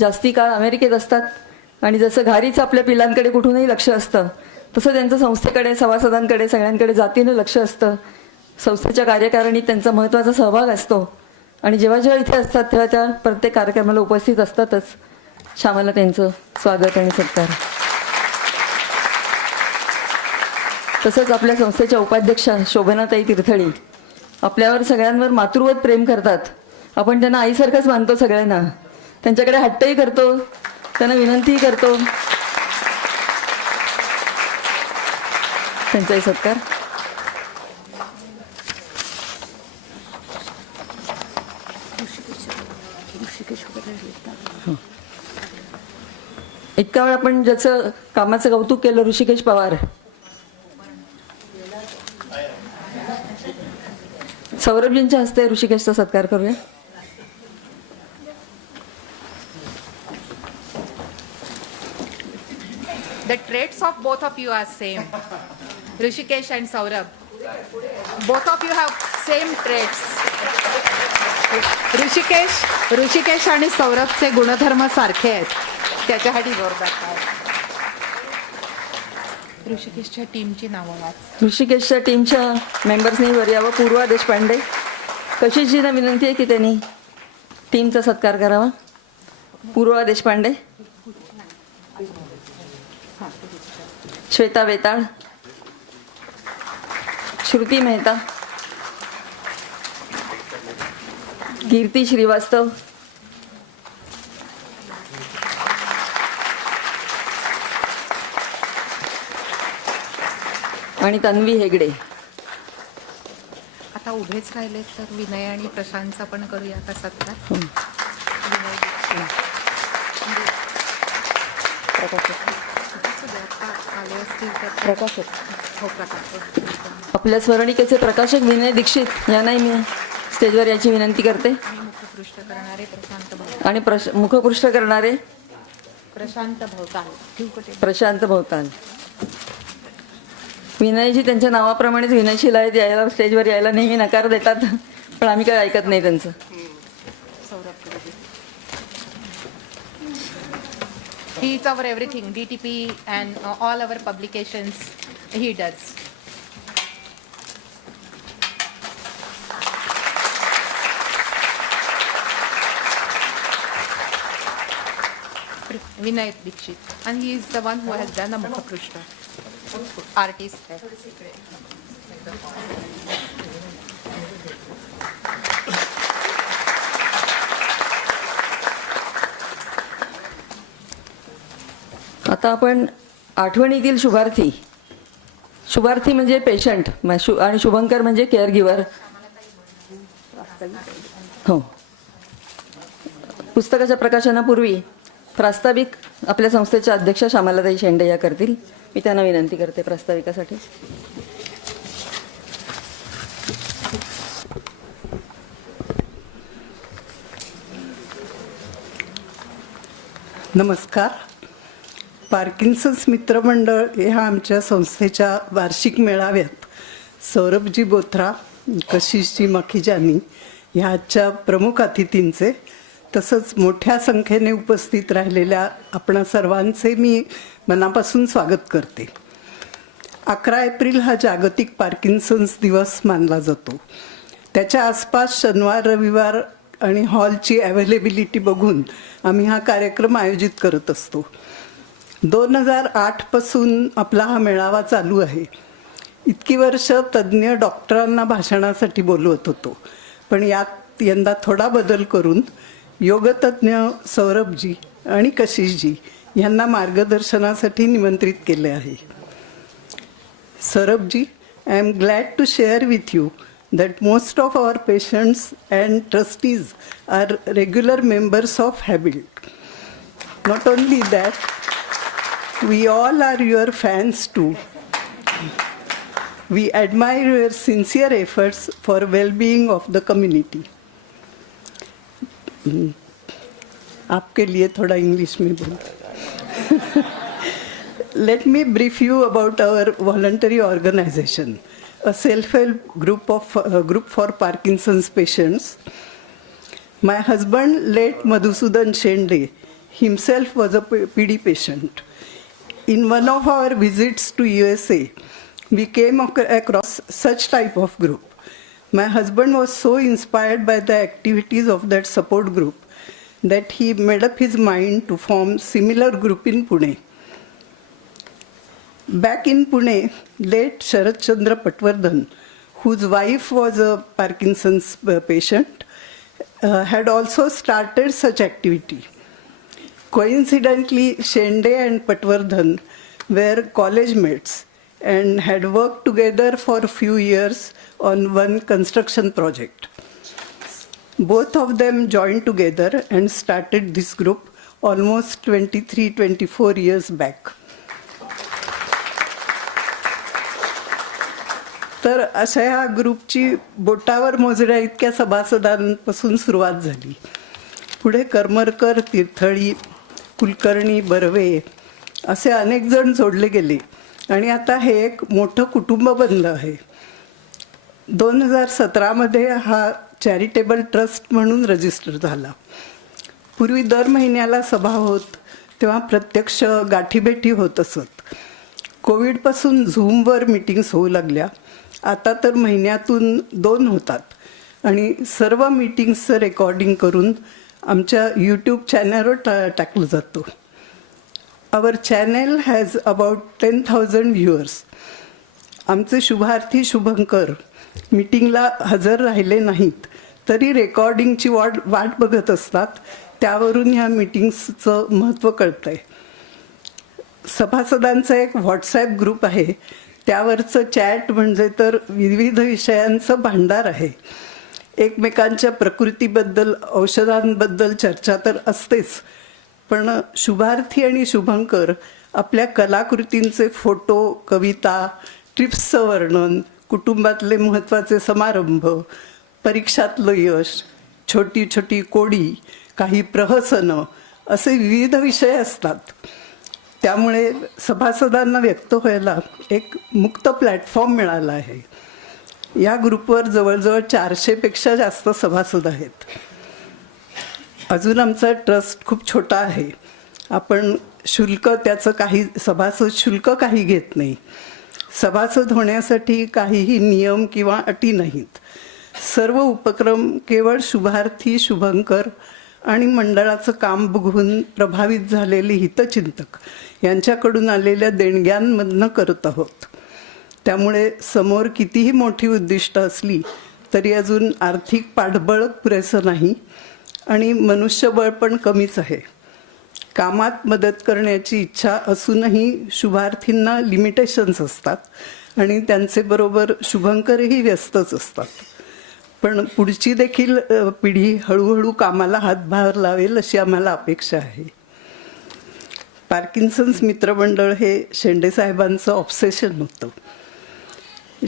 जास्ती काळ अमेरिकेत असतात आणि जसं घारीच आपल्या पिलांकडे कुठूनही लक्ष असतं तसं त्यांचं संस्थेकडे, सभासदांकडे, सगळ्यांकडे जातीनं लक्ष असतं. संस्थेच्या कार्यकारिणीत त्यांचा महत्त्वाचा सहभाग असतो आणि जेव्हा जेव्हा इथे असतात तेव्हा त्या प्रत्येक कार्यक्रमाला उपस्थित असतातच. श्यामला त्यांचं स्वागत आणि सत्कार. तसंच आपल्या संस्थेच्या उपाध्यक्षा शोभनाताई तीर्थळी आपल्यावर सगळ्यांवर मातृवत प्रेम करतात. आपण त्यांना आईसारखंच मानतो सगळ्यांना. त्यांच्याकडे हट्टही करतो, त्यांना विनंतीही करतो. त्यांचाही सत्कार. इतका वेळ आपण ज्याचं कामाचं कौतुक केलं, ऋषिकेश पवार. सौरभजींच्या हस्ते ऋषिकेशचा सत्कार करूया. The traits of both of you are same. Rishikesh and Saurabh. Both of you have same traits. Rishikesh आणि सौरभचे गुणधर्म सारखे आहेत. त्याच्यासाठी जोरदार काय. ऋषिकेशच्या टीमची नावं वाच. ऋषिकेशच्या टीमच्या मेंबर्सनी वर यावं. पूर्वा देशपांडे. कशिशजींना विनंती आहे की त्यांनी टीमचा सत्कार करावा. पूर्वा देशपांडे, श्वेता वेताळ, श्रुती मेहता, कीर्ती श्रीवास्तव, आणि तन्वी हेगडे. आता उभेच राहिले तर विनय आणि प्रशांतचा पण करूया का सत्कार. विनय आले असतील तर प्रकाशक. हो, प्रकाश. आपल्या स्मरणिकेचे प्रकाशक विनय दीक्षित यांनाही मी स्टेजवर याची विनंती करते. आणि मुखपृष्ठ करणारे प्रशांत भवताल. आणि मुखपृष्ठ करणारे प्रशांत भवताल. प्रशांत भवताल. विनयजी त्यांच्या नावाप्रमाणेच विनयशील आहेत. यायला स्टेजवर यायला नेहमी नकार देतात, पण आम्ही काही ऐकत नाही त्यांचं. He is our everything, DTP and all our publications he does. Vinay Dikshit, and he is the one who has done the Mukhaprishta. Artist hai. आता आपण आठवणीतील शुभार्थी. शुभार्थी म्हणजे पेशंट आणि शुभंकर म्हणजे केअर गिव्हर. हो. पुस्तकाच्या प्रकाशनापूर्वी प्रास्ताविक आपल्या संस्थेच्या अध्यक्षा श्यामलाताई शेंडे या करतील. मी त्यांना विनंती करते प्रास्ताविकासाठी. नमस्कार. पार्किन्सन्स मित्रमंडळ ह्या आमच्या संस्थेच्या वार्षिक मेळाव्यात सौरभजी बोथरा, कशिशजी मखिजानी ह्या आजच्या प्रमुख अतिथींचे, तसंच मोठ्या संख्येने उपस्थित राहिलेल्या आपणा सर्वांचे मी मनापासून स्वागत करते. 11 एप्रिल हा जागतिक पार्किन्सन्स दिवस मानला जातो. त्याच्या आसपास शनिवार रविवार आणि हॉलची अवेलेबिलिटी बघून आम्ही हा कार्यक्रम आयोजित करत असतो. 2008 पासून आपला हा मेळावा चालू आहे. इतकी वर्ष तज्ज्ञ डॉक्टरांना भाषणासाठी बोलवत होतो, पण यात यंदा थोडा बदल करून योगतज्ञ सौरभजी आणि कशिशजी यांना मार्गदर्शनासाठी निमंत्रित केले आहे. सौरभजी, I am glad to share with you that most of our patients and trustees are regular members of Habit. Not only that, we all are your fans too. We admire your sincere efforts for well-being of the community. आपके लिए थोड़ा इंग्लिश में बोल. Let me brief you about our voluntary organization, a self-help group for Parkinson's patients. My husband, late Madhusudan Shende, himself was a PD patient. In one of our visits to USA, we came across such type of group. My husband was so inspired by the activities of that support group that he made up his mind to form similar group in Pune. Back in Pune, late Sharat Chandra Patwardhan, whose wife was a Parkinson's patient, had also started such activity. Coincidentally, Shende and Patwardhan were college mates and had worked together for a few years on one construction project. Both of them joined together and started this group almost 23-24 years back. तर अशा ह्या ग्रुपची बोटावर मोजण्या इतक्या सभासदांपासून सुरुवात झाली. पुढे करमरकर, तीर्थळी, कुलकर्णी, बर्वे असे अनेक जण जोडले गेले आणि आता हे एक मोठं कुटुंब बनलं आहे. 2017 हा चॅरिटेबल ट्रस्ट म्हणून रजिस्टर झाला. पूर्वी दर महिन्याला सभा होत, तेव्हा प्रत्यक्ष गाठीभेटी होत असत. कोविडपासून झूमवर मीटिंग्स होऊ लागल्या. आता तर महिन्यातून 2 होतात आणि सर्व मीटिंग्सचं रेकॉर्डिंग करून आमच्या यूट्यूब चॅनलवर टाकलं जातं. आवर चॅनल हॅज अबाउट 10,000 व्ह्युअर्स. आमचे शुभार्थी शुभंकर मीटिंगला हजर राहिले नाहीत तरी रेकॉर्डिंगची वाट बघत असतात. त्यावरून ह्या मीटिंग्सचं महत्त्व कळतंय. सभासदांचा एक व्हॉट्सॲप ग्रुप आहे. त्यावरचं चॅट म्हणजे तर विविध विषयांचं भांडार आहे. एकमेकांच्या प्रकृतीबद्दल, औषधांबद्दल चर्चा तर असतेच, पण शुभार्थी आणि शुभंकर आपल्या कलाकृतींचे फोटो, कविता, ट्रिप्सचं वर्णन, कुटुंबातले महत्त्वाचे समारंभ, परीक्षातलं यश, छोटी छोटी कोडी, काही प्रहसनं असे विविध विषय असतात. त्यामुळे सभासदांना व्यक्त व्हायला एक मुक्त प्लॅटफॉर्म मिळाला आहे. या ग्रुपवर जवळजवळ 400पेक्षा जास्त सभासद आहेत. अजून आमचा ट्रस्ट खूप छोटा आहे. आपण शुल्क त्याचं काही सभासद शुल्क काही घेत नाही. सभासद होण्यासाठी काहीही नियम किंवा अटी नाहीत. सर्व उपक्रम केवळ शुभार्थी, शुभंकर आणि मंडळाचं काम बघून प्रभावित झालेले हितचिंतक यांच्याकडून आलेल्या देणग्यांमधनं करत आहोत. त्यामुळे समोर कितीही मोठी उद्दिष्ट असली तरी अजून आर्थिक पाठबळ पुरेसं नाही आणि मनुष्यबळ पण कमीच आहे. कामात मदत करण्याची इच्छा असूनही शुभार्थींना लिमिटेशन्स असतात आणि त्यांचे बरोबर शुभंकरही व्यस्तच असतात. पण पुढची देखील पिढी हळूहळू कामाला हातभार लावेल अशी आम्हाला अपेक्षा आहे. पार्किन्सन्स मित्रमंडळ हे शेंडे साहेबांचं ऑब्सेशन होतं.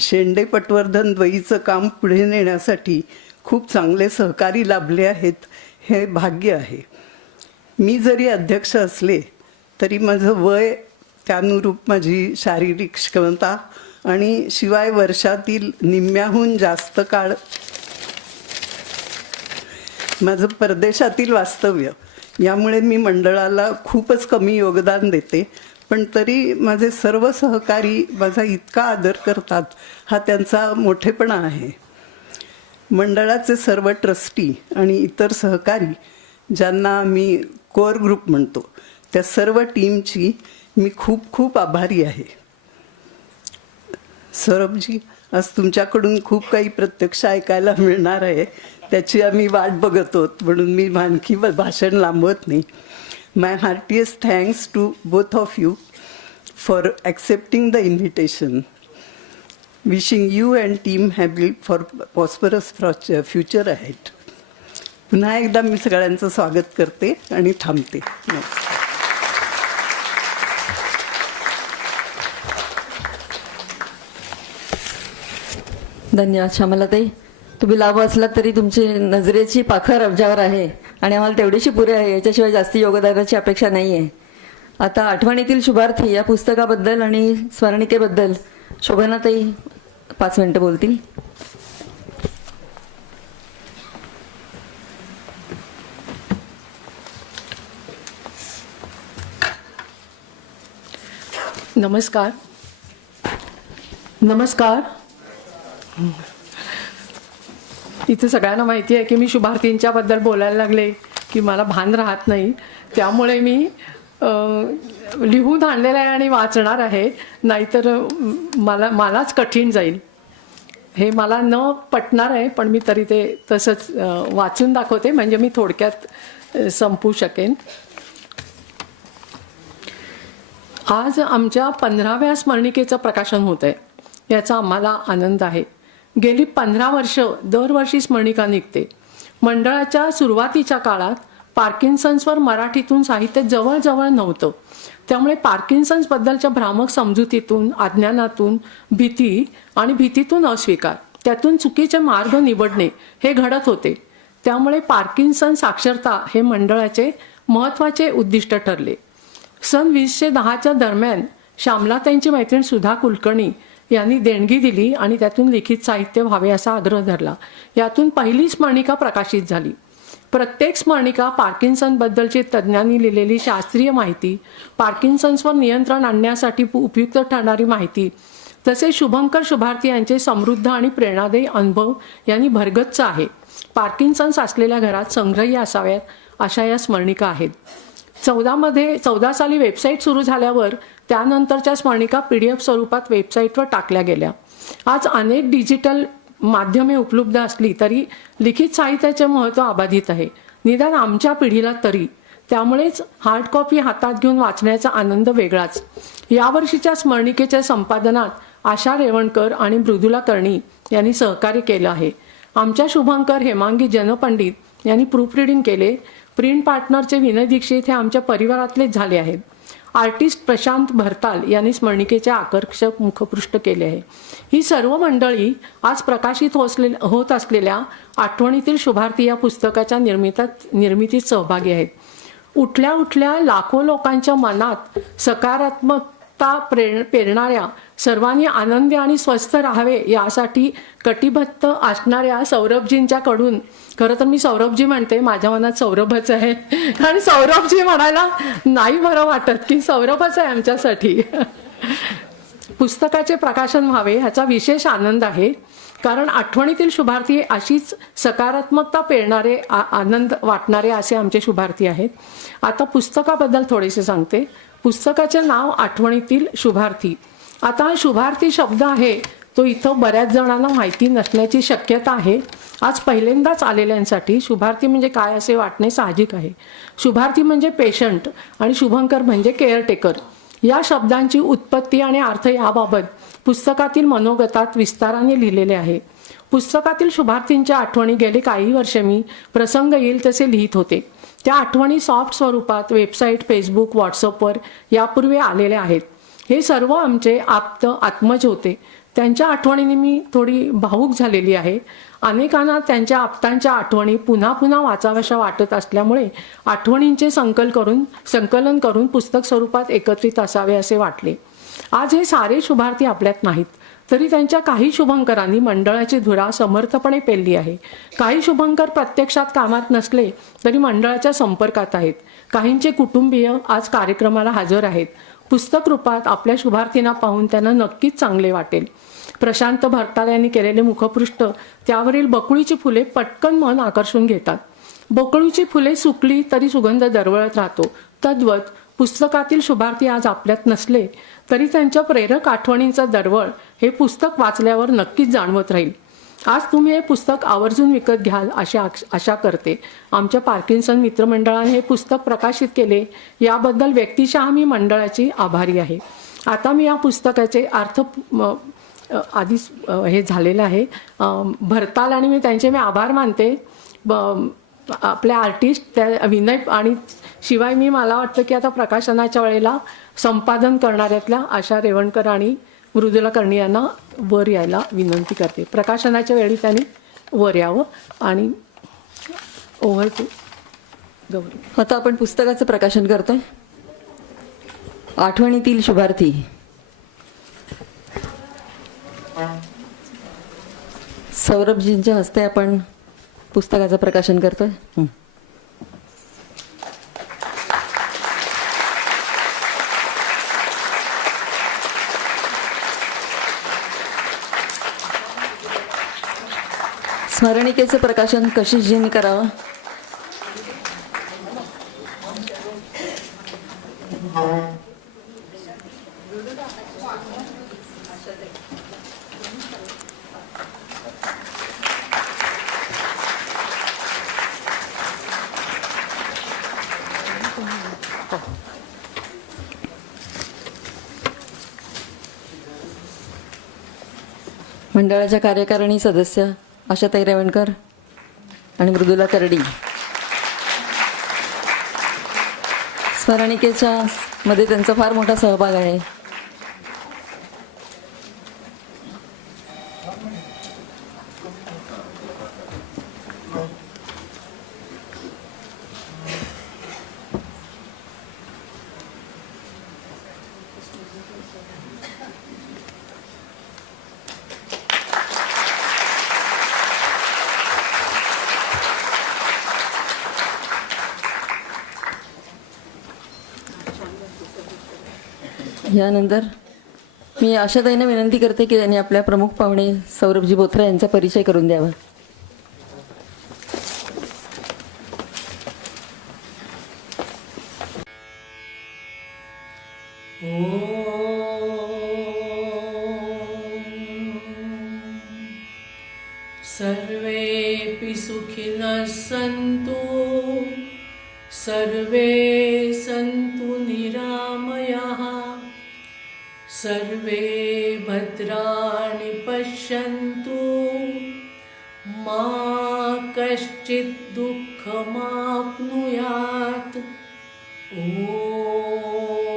शेंडे पटवर्धन द्वयीचं काम पुढे नेण्यासाठी खूप चांगले सहकारी लाभले आहेत, हे भाग्य आहे. मी जरी अध्यक्ष असले तरी माझं वय, त्यानुरूप माझी शारीरिक क्षमता आणि शिवाय वर्षातील निम्म्याहून जास्त काळ माझं परदेशातील वास्तव्य यामुळे मी मंडळाला खूपच कमी योगदान देते. पण तरी माझे सर्व सहकारी माझा इतका आदर करतात, हा त्यांचा मोठेपणा आहे. मंडळाचे सर्व ट्रस्टी आणि इतर सहकारी ज्यांना मी कोअर ग्रुप म्हणतो, त्या सर्व टीमची मी खूप खूप आभारी आहे. सौरभजी, आज तुमच्याकडून खूप काही प्रत्यक्ष ऐकायला मिळणार आहे, त्याची आम्ही वाट बघत आहोत, म्हणून मी आणखी भाषण लांबवत नाही. My heartiest thanks to both of you for accepting the invitation. Wishing you and team happy for prosperous future ahead. पुन्हा एकदा मी सगळ्यांचं स्वागत करते आणि थांबते. धन्यवाद श्यामलाताई. तुम्ही लाभ असलात तरी तुमची नजरेची पाखर अब्जावर आहे आणि आम्हाला तेवढीशी पुरे आहे, याच्याशिवाय जास्ती योगदानाची अपेक्षा नाही आहे. आता आठवणीतील शुभार्थी या पुस्तकाबद्दल आणि स्मरणिकेबद्दल शोभनाताई 5 मिनिटं बोलतील. नमस्कार. नमस्कार. इथे सगळ्यांना माहिती आहे की मी शुभार्थींच्याबद्दल बोलायला लागले की मला भान राहत नाही, त्यामुळे मी लिहून आणलेलं आहे आणि वाचणार आहे, नाहीतर मलाच कठीण जाईल. हे मला न पटणार आहे, पण मी तरी ते तसंच वाचून दाखवते, म्हणजे मी थोडक्यात संपू शकेन. आज आमच्या 15व्या स्मरणिकेचं प्रकाशन होत आहे, याचा आम्हाला आनंद आहे. गेली 15 वर्ष दरवर्षी स्मरणिका निघते. मंडळाच्या सुरुवातीच्या काळात पार्किन्सन्सवर मराठीतून साहित्य जवळजवळ नव्हतं, त्यामुळे पार्किन्सन्सबद्दलच्या भ्रामक समजुतीतून, अज्ञानातून भीती आणि भीतीतून अस्वीकार, त्यातून चुकीचे मार्ग निवडणे हे घडत होते. त्यामुळे पार्किन्सन साक्षरता हे मंडळाचे महत्त्वाचे उद्दिष्ट ठरले. सन 2010च्या दरम्यान श्यामलाताईंची मैत्रीण सुधा कुलकर्णी यांनी देणगी दिली आणि त्यातून लिखित साहित्य व्हावे असा आग्रह धरला. यातून पहिली स्मरणिका प्रकाशित झाली. प्रत्येक स्मरणिका पार्किन्सनबद्दलची तज्ज्ञांनी लिहिलेली शास्त्रीय माहिती, पार्किन्सन्सवर नियंत्रण आणण्यासाठी उपयुक्त ठरणारी माहिती, तसेच शुभंकर शुभार्थी यांचे समृद्ध आणि प्रेरणादायी अनुभव यांनी भरगच्च आहे. पार्किन्सन्स असलेल्या घरात संग्रही असाव्यात अशा या स्मरणिका आहेत. 14 साली वेबसाईट सुरू झाल्यावर त्यानंतरच्या स्मरणिका PDF स्वरूपात वेबसाईटवर टाकल्या गेल्या. आज अनेक डिजिटल माध्यमे उपलब्ध असली तरी लिखित साहित्याचे महत्त्व अबाधित आहे, निदान आमच्या पिढीला तरी. त्यामुळेच हार्ड कॉपी हातात घेऊन वाचण्याचा आनंद वेगळाच. यावर्षीच्या स्मरणिकेच्या संपादनात आशा रेवणकर आणि मृदुला कर्णी यांनी सहकार्य केलं आहे. आमच्या शुभंकर हेमांगी जनपंडित यांनी प्रूफ रिडिंग केले. प्रिंट पार्टनरचे विनय दीक्षित हे आमच्या परिवारातलेच झाले आहेत. आर्टिस्ट प्रशांत भरताल यांनी स्मरणिकेचे आकर्षक मुखपृष्ठ केले आहे. ही सर्व मंडळी आज प्रकाशित होत असलेल्या आठवणीतील शुभार्थी या पुस्तकाच्या निर्मितीत सहभागी आहेत. उठल्या लाखो लोकांच्या मनात सकारात्मकता पेरणाऱ्या, सर्वांनी आनंदी आणि स्वस्थ राहावे यासाठी कटिबद्ध असणाऱ्या सौरभजींच्याकडून, खरं तर मी सौरभजी म्हणते, माझ्या मनात सौरभच आहे, कारण सौरभजी म्हणायला नाही बरं वाटत की सौरभच आहे आमच्यासाठी. पुस्तकाचे प्रकाशन व्हावे ह्याचा विशेष आनंद आहे, कारण आठवणीतील शुभार्थी अशीच सकारात्मकता पेरणारे, आनंद वाटणारे असे आमचे शुभार्थी आहेत. आता पुस्तकाबद्दल थोडेसे सांगते. पुस्तकाचे नाव आठवणीतील शुभार्थी. आता हा शुभार्थी शब्द आहे तो इथं बऱ्याच जणांना माहिती नसण्याची शक्यता आहे. आज पहिल्यांदाच आलेल्यांसाठी शुभार्थी म्हणजे काय असे वाटणे साहजिक आहे. शुभार्थी म्हणजे पेशंट आणि शुभंकर म्हणजे केअरटेकर. या शब्दांची उत्पत्ती आणि अर्थ याबाबत पुस्तकातील मनोगतात विस्ताराने लिहिलेले आहे. पुस्तकातील शुभार्थींच्या आठवणी गेले काही वर्ष मी प्रसंग येईल तसे लिहित होते. त्या आठवणी सॉफ्ट स्वरूपात वेबसाईट, फेसबुक, व्हॉट्सअपवर यापूर्वी आलेल्या आहेत. हे सर्व आमचे आप्त आत्मज होते. त्यांच्या आठवणींनी मी थोडी भावूक झालेली आहे. अनेकांना त्यांच्या आप्तांच्या आठवणी पुन्हा पुन्हा वाचाव्याशा वाटत असल्यामुळे आठवणींचे संकलन करून पुस्तक स्वरूपात एकत्रित असावे असे वाटले. आज हे सारे शुभार्थी आपल्यात नाहीत, तरी त्यांच्या काही शुभंकरांनी मंडळाची धुरा समर्थपणे पेलली आहे. काही शुभंकर प्रत्यक्षात कामात नसले तरी मंडळाच्या संपर्कात आहेत. काहींचे कुटुंबीय आज कार्यक्रमाला हजर आहेत. पुस्तक रूपात आपल्या शुभार्थींना पाहून त्यांना नक्कीच चांगले वाटेल. प्रशांत भरताल यांनी केलेले मुखपृष्ठ त्यावरील बकुळीची फुले पटकन मन आकर्षून घेतात. बकुळीची फुले सुकली तरी सुगंध दरवळत राहतो. तद्वत पुस्तकातील शुभार्थी आज आपल्यात नसले तरी त्यांच्या प्रेरक आठवणींचा दरवळ हे पुस्तक वाचल्यावर नक्कीच जाणवत राहील. आज तुम्ही हे पुस्तक आवर्जून विकत घ्याल अशी आशा करते. आमच्या पार्किन्सन मित्रमंडळाने हे पुस्तक प्रकाशित केले याबद्दल व्यक्तिशः मी मंडळाची आभारी आहे. आता मी या पुस्तकाचे अर्थ आधीच हे झालेलं आहे. भरताल आणि मी आभार मानते. आपले आर्टिस्ट त्या विनय आणि शिवाय मला वाटतं की आता प्रकाशनाच्या वेळेला संपादन करणाऱ्यातल्या आशा रेवणकर आणि मृदुला कर्णी यांना वर यायला विनंती करते. प्रकाशनाच्या वेळी त्यांनी वर यावं. आणि ओव्हर टू गौरी. आता आपण पुस्तकाचं प्रकाशन करतोय. आठवणीतील शुभार्थी. सौरभजींच्या हस्ते आपण पुस्तकाचं प्रकाशन करतोय. स्मरणिकेचं प्रकाशन कशिशजींनी करावं. मंडळाच्या कार्यकारिणी सदस्य आशाताई रेवणकर आणि मृदुला करडी. स्मरणिकेच्या मध्ये त्यांचा फार मोठा सहभाग आहे. यानंतर मी आशाताईंना विनंती करते की त्यांनी आपल्या प्रमुख पाहुणे सौरभजी बोथरा यांचा परिचय करून द्यावा. सर्वेपि सुखिनः सन्तु सर्वे सन्तु निरामयाः सर्वे भद्राणि पश्यन्तु मा कश्चित् दुःखमाप्नुयात्. ॐ